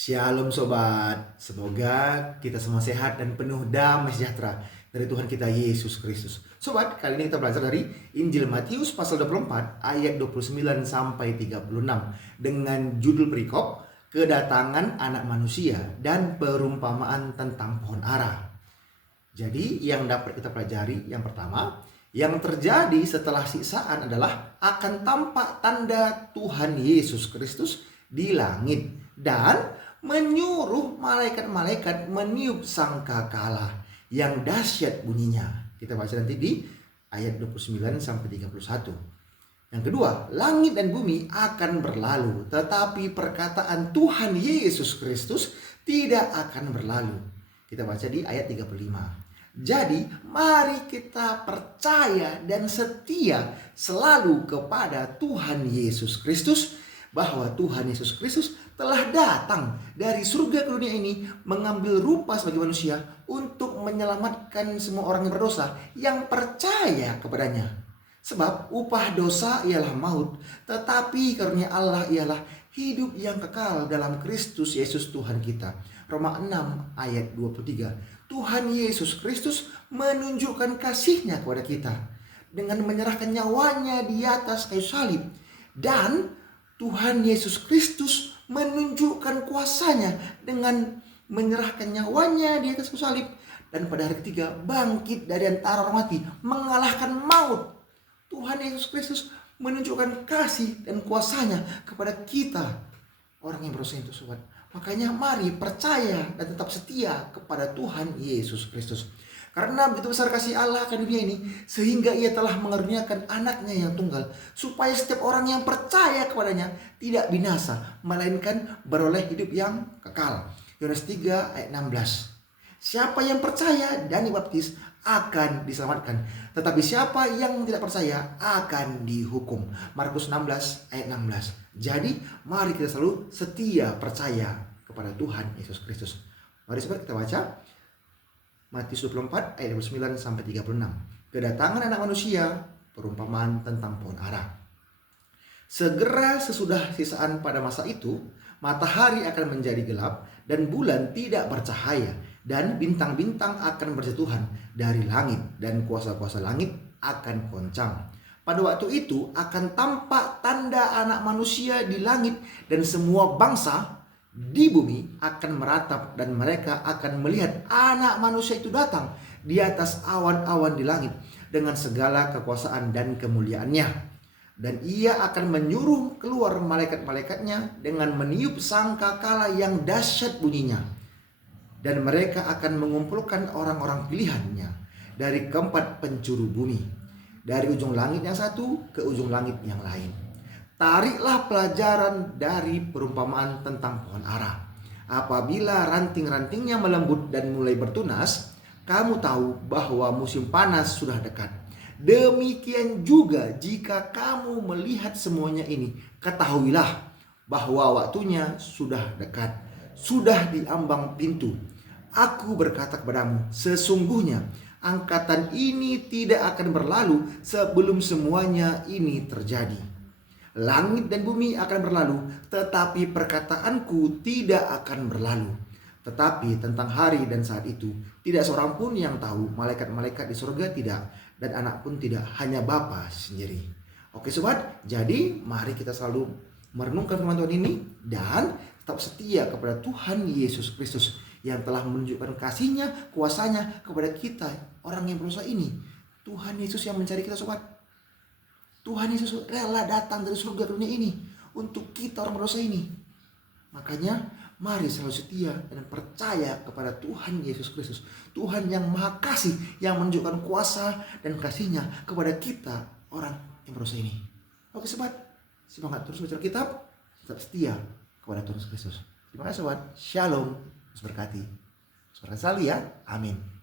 Shalom sobat, semoga kita semua sehat dan penuh damai sejahtera dari Tuhan kita Yesus Kristus. Sobat, kali ini kita belajar dari Injil Matius pasal 24 ayat 29 sampai 36 dengan judul perikop kedatangan anak manusia dan perumpamaan tentang pohon ara. Jadi yang dapat kita pelajari yang pertama, yang terjadi setelah siksaan adalah akan tampak tanda Tuhan Yesus Kristus di langit dan menyuruh malaikat-malaikat meniup sangkakala yang dahsyat bunyinya. Kita baca nanti di ayat 29 sampai 31. Yang kedua, langit dan bumi akan berlalu, tetapi perkataan Tuhan Yesus Kristus tidak akan berlalu. Kita baca di ayat 35. Jadi mari kita percaya dan setia selalu kepada Tuhan Yesus Kristus, bahwa Tuhan Yesus Kristus telah datang dari surga ke dunia ini mengambil rupa sebagai manusia untuk menyelamatkan semua orang yang berdosa yang percaya kepadanya. Sebab upah dosa ialah maut, tetapi karunia Allah ialah hidup yang kekal dalam Kristus Yesus Tuhan kita. Roma 6 ayat 23. Tuhan Yesus Kristus menunjukkan kasih-Nya kepada kita dengan menyerahkan nyawanya di atas kayu salib, dan Tuhan Yesus Kristus menunjukkan kuasanya dengan menyerahkan nyawanya di atas kayu salib, dan pada hari ketiga bangkit dari antara orang mati mengalahkan maut. Tuhan Yesus Kristus menunjukkan kasih dan kuasanya kepada kita orang yang berdosa itu, sobat. Makanya mari percaya dan tetap setia kepada Tuhan Yesus Kristus. Karena begitu besar kasih Allah akan dunia ini, sehingga Ia telah mengaruniakan anaknya yang tunggal, supaya setiap orang yang percaya kepadanya tidak binasa, melainkan beroleh hidup yang kekal. Yohanes 3 ayat 16. Siapa yang percaya dan dibaptis akan diselamatkan, tetapi siapa yang tidak percaya akan dihukum. Markus 16 ayat 16. Jadi mari kita selalu setia percaya kepada Tuhan Yesus Kristus. Mari sobat kita baca Matius 24 ayat 29 sampai 36. Kedatangan anak manusia, perumpamaan tentang pohon ara. Segera sesudah siksaan pada masa itu, matahari akan menjadi gelap dan bulan tidak bercahaya, dan bintang-bintang akan berjatuhan dari langit, dan kuasa-kuasa langit akan goncang. Pada waktu itu akan tampak tanda anak manusia di langit, dan semua bangsa di bumi akan meratap, dan mereka akan melihat anak manusia itu datang di atas awan-awan di langit dengan segala kekuasaan dan kemuliaannya. Dan Ia akan menyuruh keluar malaikat-malaikatnya dengan meniup sangkakala yang dahsyat bunyinya. Dan mereka akan mengumpulkan orang-orang pilihannya dari keempat penjuru bumi, dari ujung langit yang satu ke ujung langit yang lain. Tariklah pelajaran dari perumpamaan tentang pohon ara. Apabila ranting-rantingnya melembut dan mulai bertunas, kamu tahu bahwa musim panas sudah dekat. Demikian juga jika kamu melihat semuanya ini, ketahuilah bahwa waktunya sudah dekat, sudah di ambang pintu. Aku berkata kepadamu, sesungguhnya angkatan ini tidak akan berlalu sebelum semuanya ini terjadi. Langit dan bumi akan berlalu, tetapi perkataanku tidak akan berlalu. Tetapi tentang hari dan saat itu, tidak seorang pun yang tahu, malaikat-malaikat di surga tidak, dan anak pun tidak, hanya Bapa sendiri. Oke sobat, jadi mari kita selalu merenungkan firman Tuhan ini dan tetap setia kepada Tuhan Yesus Kristus yang telah menunjukkan kasih-Nya, kuasanya kepada kita orang yang berdosa ini. Tuhan Yesus yang mencari kita, sobat. Tuhan Yesus rela datang dari surga ke dunia ini untuk kita orang berdosa ini. Makanya mari selalu setia dan percaya kepada Tuhan Yesus Kristus, Tuhan yang Maha Kasih, yang menunjukkan kuasa dan kasih-Nya kepada kita orang yang berdosa ini. Oke sobat, semangat terus baca kitab, tetap setia kepada Tuhan Yesus Kristus. Terima kasih sobat. Shalom. Berkati. Berkati selalu ya. Amin.